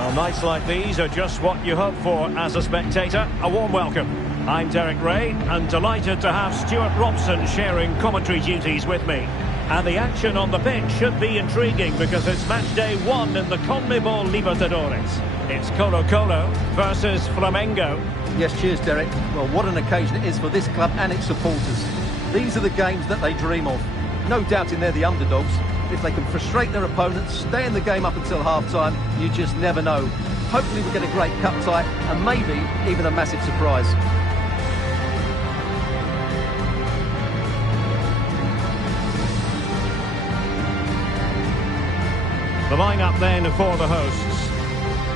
Well, nights like these are just what you hope for as a spectator. A warm welcome. I'm Derek Ray, and delighted to have Stuart Robson sharing commentary duties with me. And the action on the pitch should be intriguing because it's match day 1 in the CONMEBOL Libertadores. It's Colo-Colo versus Flamengo. Yes, cheers, Derek. Well, what an occasion it is for this club and its supporters. These are the games that they dream of. No doubting they're the underdogs. If they can frustrate their opponents, stay in the game up until half-time, you just never know. Hopefully we get a great cup tie and maybe even a massive surprise. The lineup then for the hosts.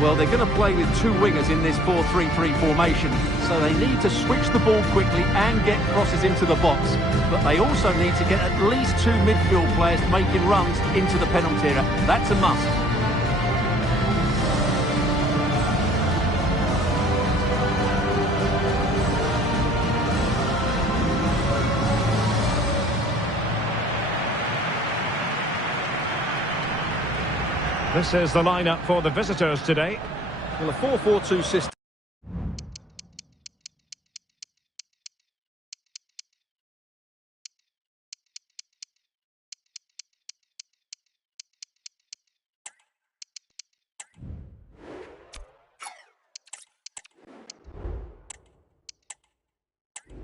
Well, they're going to play with two wingers in this 4-3-3 formation, so they need to switch the ball quickly and get crosses into the box. But they also need to get at least two midfield players making runs into the penalty area. That's a must. This is the lineup for the visitors today. Well, a 4-4-2 system.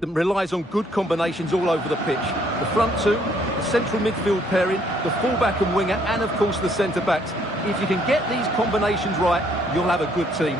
That relies on good combinations all over the pitch. The front two, the central midfield pairing, the fullback and winger, and of course the centre-backs. If you can get these combinations right, you'll have a good team.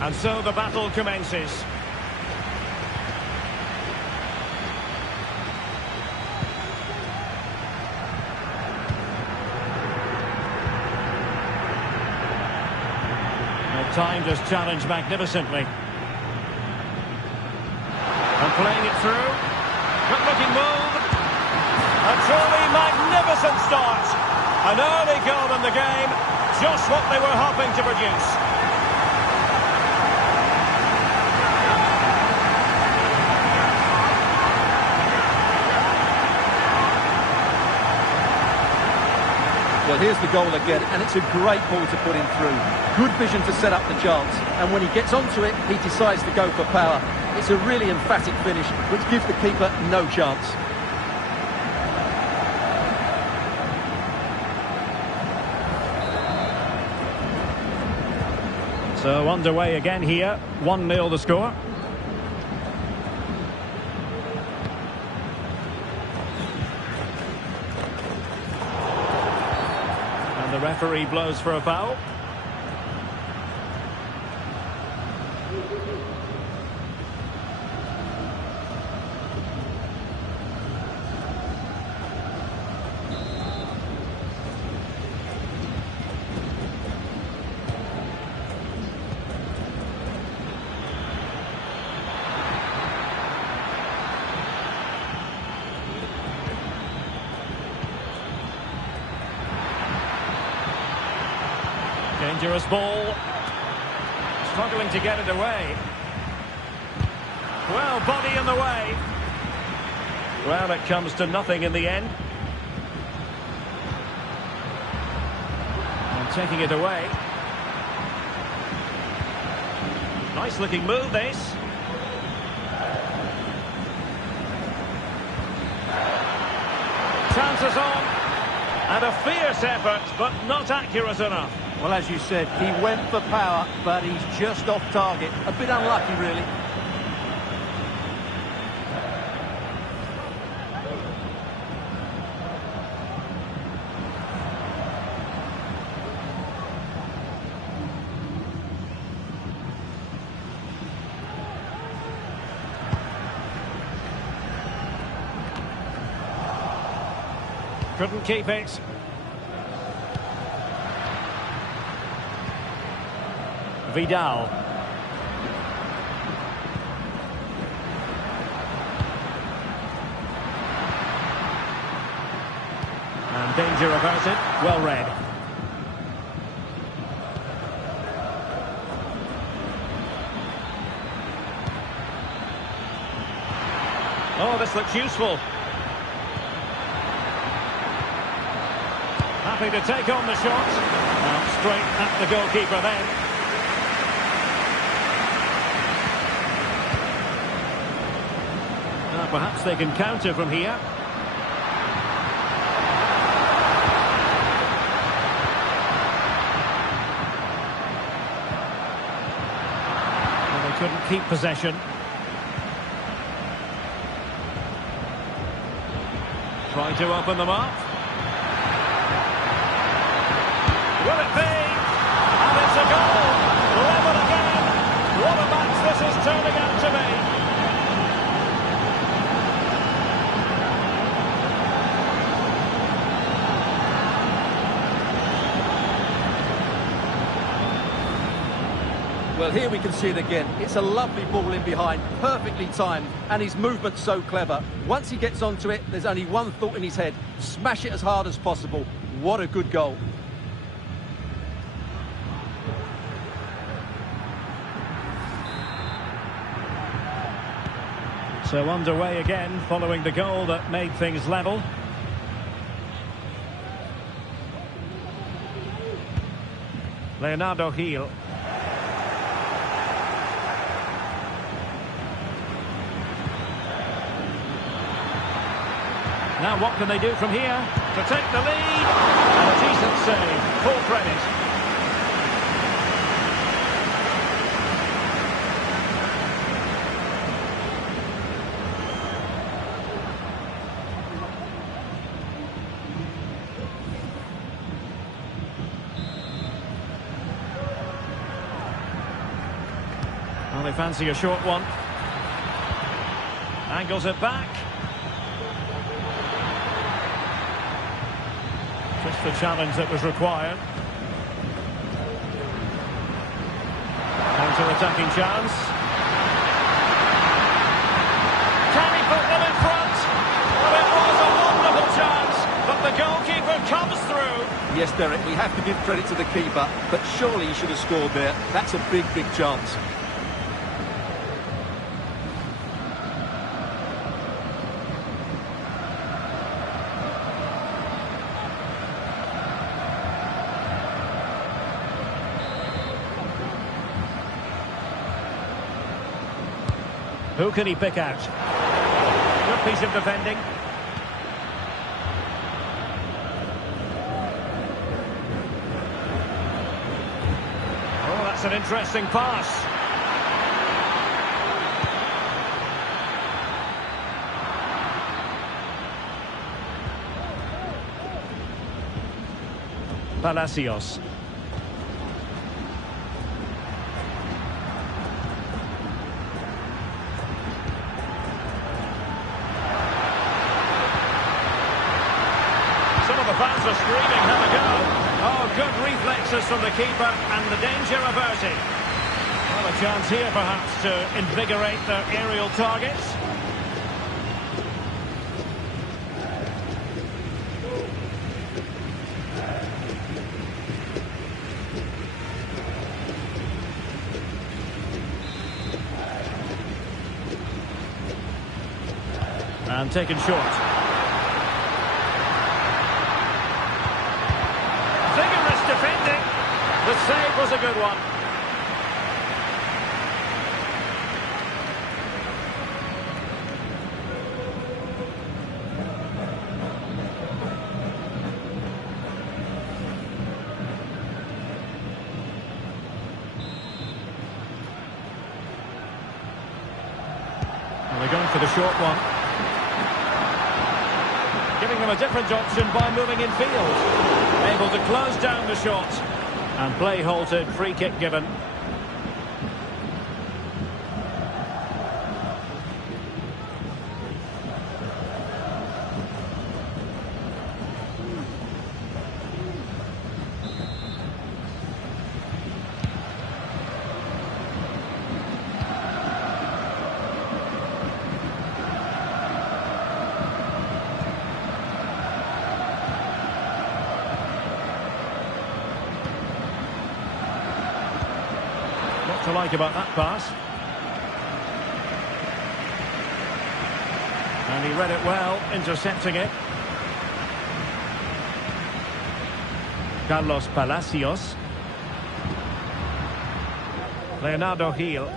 And so the battle commences. Well, timed his challenge magnificently. And playing it through. Good looking move. A truly magnificent start. An early goal in the game. Just what they were hoping to produce. Well, here's the goal again, and it's a great ball to put him through. Good vision to set up the chance, and when he gets onto it, he decides to go for power. It's a really emphatic finish, which gives the keeper no chance. So underway again here, 1-0 the score. The referee blows for a foul. Dangerous ball. Struggling to get it away. Well, body in the way. Well, it comes to nothing in the end. And taking it away. Nice looking move, this. Chances on. And a fierce effort, but not accurate enough. Well, as you said, he went for power, but he's just off target. A bit unlucky, really. Couldn't keep it. Vidal. And danger averted. Well read. Oh, this looks useful. Happy to take on the shot. Straight at the goalkeeper then. Perhaps they can counter from here. Well, they couldn't keep possession. Try to open them up. Will it be? And it's a goal! Level again! What a match this is turning out to be! Well, here we can see it again. It's a lovely ball in behind, perfectly timed, and his movement's so clever. Once he gets onto it, there's only one thought in his head: smash it as hard as possible. What a good goal. So underway again, following the goal that made things level. Leonardo Gil. Now what can they do from here to take the lead? And a decent save, full credit. Well, they fancy a short one. Angles it back. Just the challenge that was required. Counter-attacking chance. Can he put them in front? Well, it was a wonderful chance, but the goalkeeper comes through. Yes, Derek, we have to give credit to the keeper, but surely he should have scored there. That's a big, big chance. Who can he pick out? Good piece of defending. Oh, that's an interesting pass. Palacios. Some of the fans are screaming, have a go. Oh, good reflexes from the keeper and the danger averted. Well, a chance here perhaps to invigorate their aerial targets. And taken short. Vigorous defending. The save was a good one. And they're going for the short one. Giving them a different option by moving in field. Able to close down the shot. And play halted, free kick given. like about that pass. And he read it well, intercepting it. Carlos Palacios. Leonardo Gil.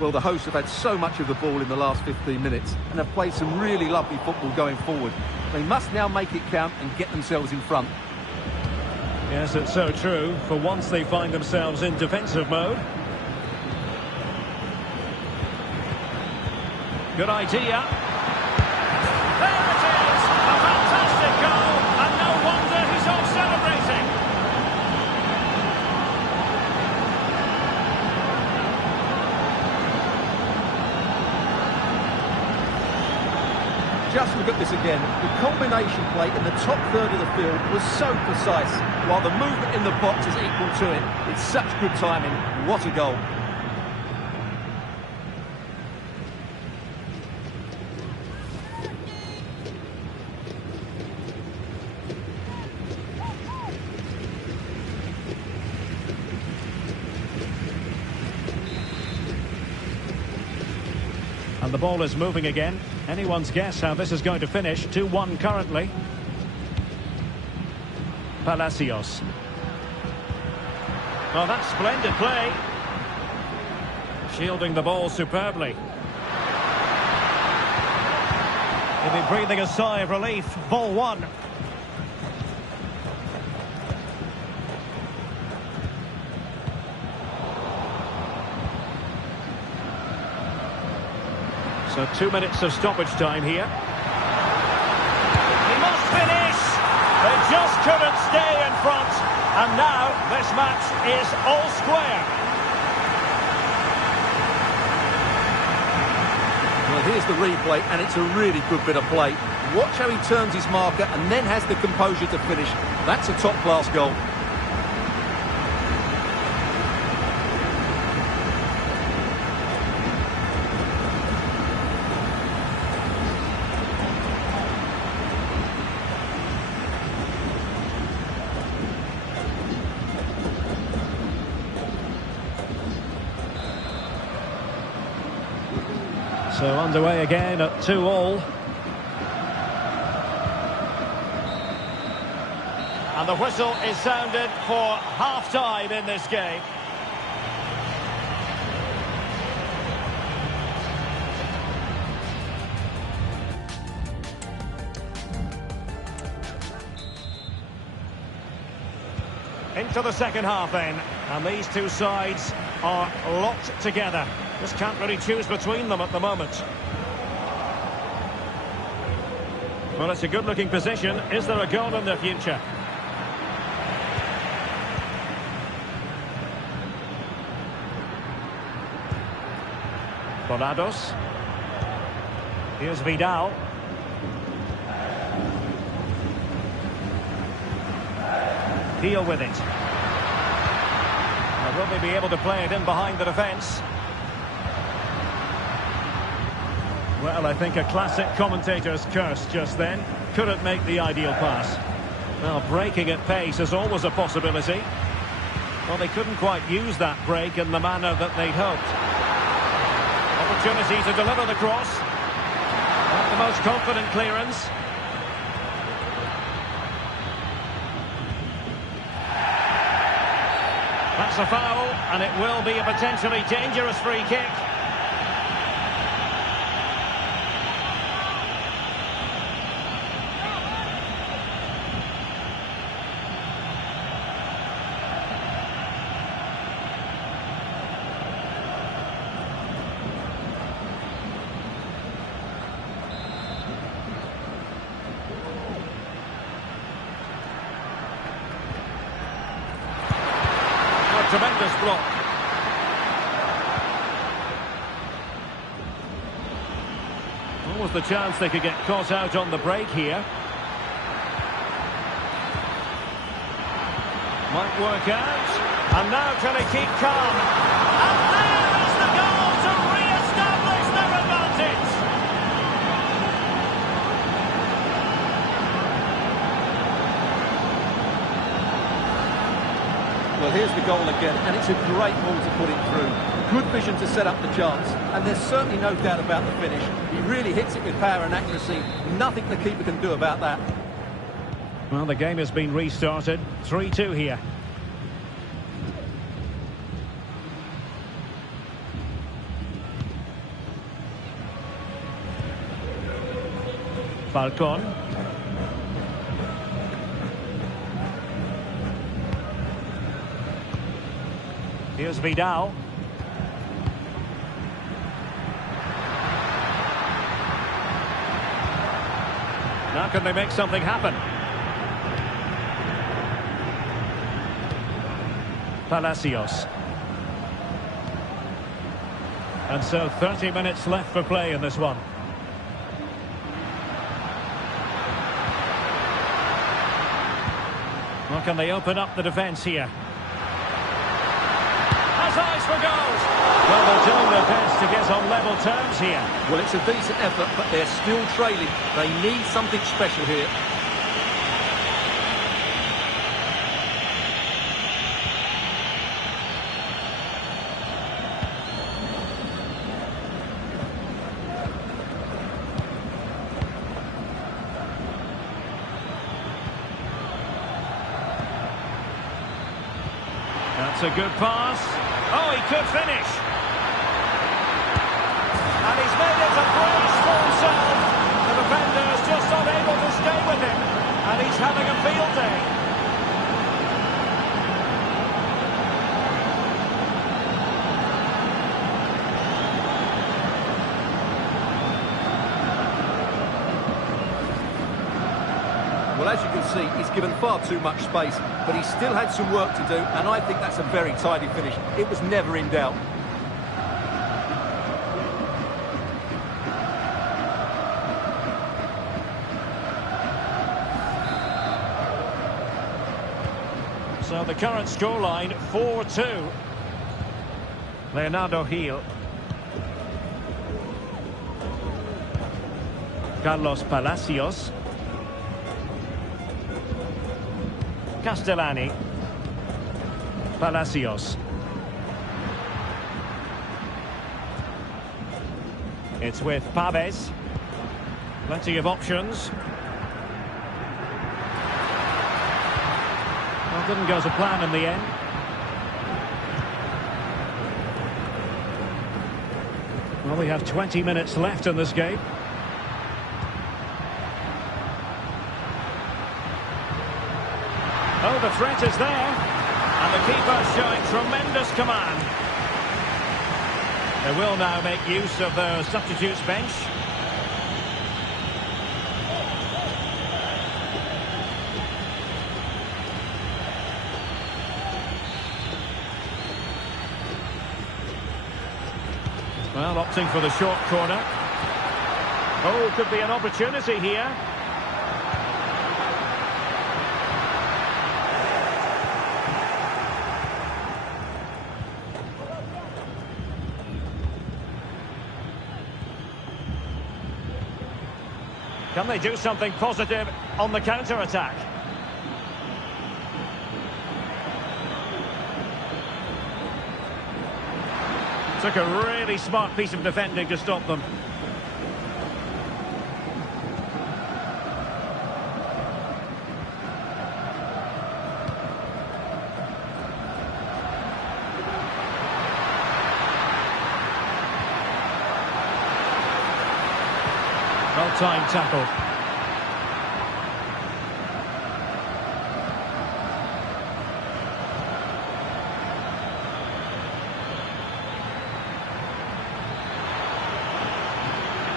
Well, the hosts have had so much of the ball in the last 15 minutes and have played some really lovely football going forward. They must now make it count and get themselves in front. Yes, it's so true. For once they find themselves in defensive mode. Good idea. There it is! A fantastic goal, and no wonder he's off celebrating. Just look at this again. The combination play in the top third of the field was so precise, while the movement in the box is equal to it. It's such good timing. What a goal. And the ball is moving again. Anyone's guess how this is going to finish. 2-1 currently. Palacios. Oh, that's splendid play. Shielding the ball superbly. He'll be breathing a sigh of relief. Ball one. So 2 minutes of stoppage time here. He must finish! They just couldn't stay in front. And now this match is all square. Well, here's the replay, and it's a really good bit of play. Watch how he turns his marker and then has the composure to finish. That's a top-class goal. So underway again at 2-2. And the whistle is sounded for half-time in this game. Into the second half then, and these two sides are locked together. Just can't really choose between them at the moment. Well, it's a good-looking position. Is there a goal in the future? Volados. Here's Vidal. Deal with it. Now, will they be able to play it in behind the defence? Well, I think a classic commentator's curse just then. Couldn't make the ideal pass. Well, breaking at pace is always a possibility. Well, they couldn't quite use that break in the manner that they'd hoped. Opportunity to deliver the cross. Not the most confident clearance. That's a foul, and it will be a potentially dangerous free kick. Tremendous block. What was the chance they could get caught out on the break here? Might work out. And now can he keep calm? And there is the goal to re-establish their advantage. Well, here's the goal again, and it's a great ball to put it through. Good vision to set up the chance, and there's certainly no doubt about the finish. He really hits it with power and accuracy. Nothing the keeper can do about that. Well, the game has been restarted. 3-2 here. Falcon. Here's Vidal. Now can they make something happen? Palacios. And so 30 minutes left for play in this one. Well, can they open up the defence here? Has eyes for goals. Well, they're doing their best to get on level terms here. Well, it's a decent effort, but they're still trailing. They need something special here. That's a good pass. Oh, he could finish. And he's made it a brace for himself. The defender is just unable to stay with him. And he's having a field day. Well, as you can see, he's given far too much space, but he still had some work to do, and I think that's a very tidy finish. It was never in doubt. So the current scoreline, 4-2. Leonardo Gil. Carlos Palacios. Castellani. Palacios. It's with Paves. Plenty of options. Well, didn't go to plan in the end. Well, we have 20 minutes left in this game. Oh, the threat is there. And the keeper showing tremendous command. They will now make use of their substitutes bench. Well, opting for the short corner. Oh, could be an opportunity here. Can they do something positive on the counter-attack? Took a really smart piece of defending to stop them. Well-timed tackle.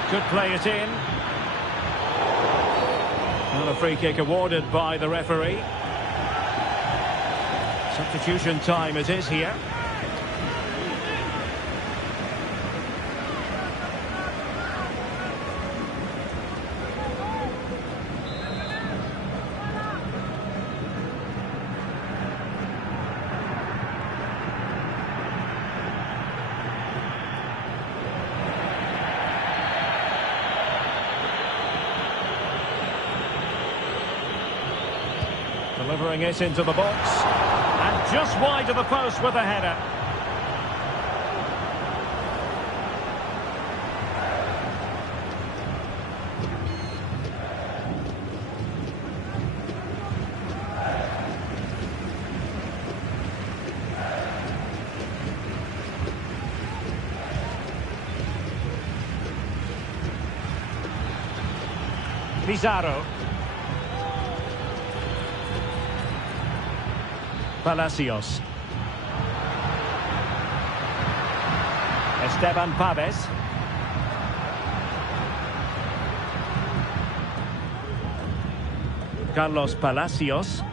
Could play it in. And a free kick awarded by the referee. Substitution time it is here. Delivering it into the box. And Just wide of the post with a header. Pizarro. Palacios. Esteban Paves. Carlos Palacios.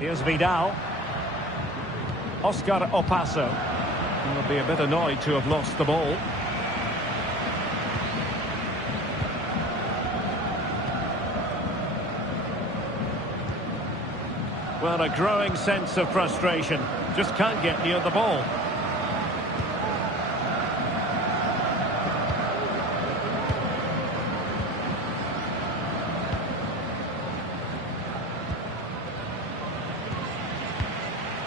Here's Vidal. Oscar Opaso. He'll be a bit annoyed to have lost the ball. Well, a growing sense of frustration. Just can't get near the ball.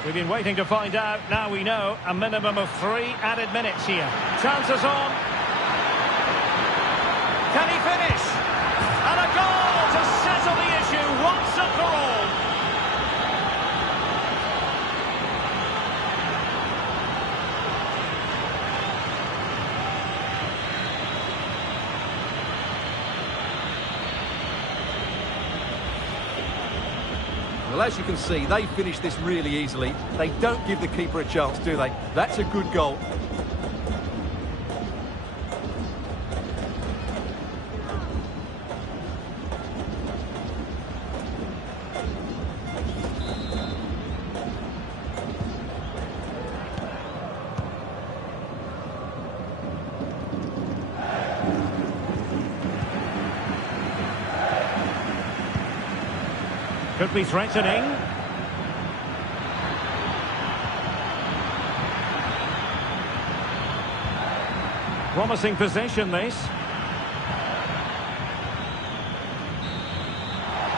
We've been waiting to find out. Now we know. A minimum of 3 added minutes here. Chances on. Can he finish? And a goal to settle the issue once and for all. Well, as you can see, they finish this really easily. They don't give the keeper a chance, do they? That's a good goal. Could be threatening. Promising possession, this.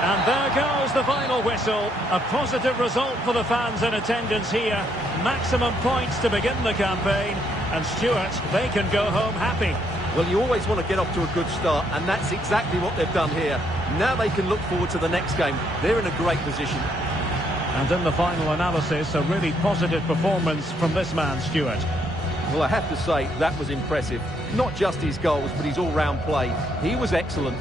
And there goes the final whistle. A positive result for the fans in attendance here. Maximum points to begin the campaign. And Stuart, they can go home happy. Well, you always want to get off to a good start, and that's exactly what they've done here. Now they can look forward to the next game. They're in a great position. And in the final analysis, a really positive performance from this man, Stuart. Well, I have to say, that was impressive. Not just his goals, but his all-round play. He was excellent.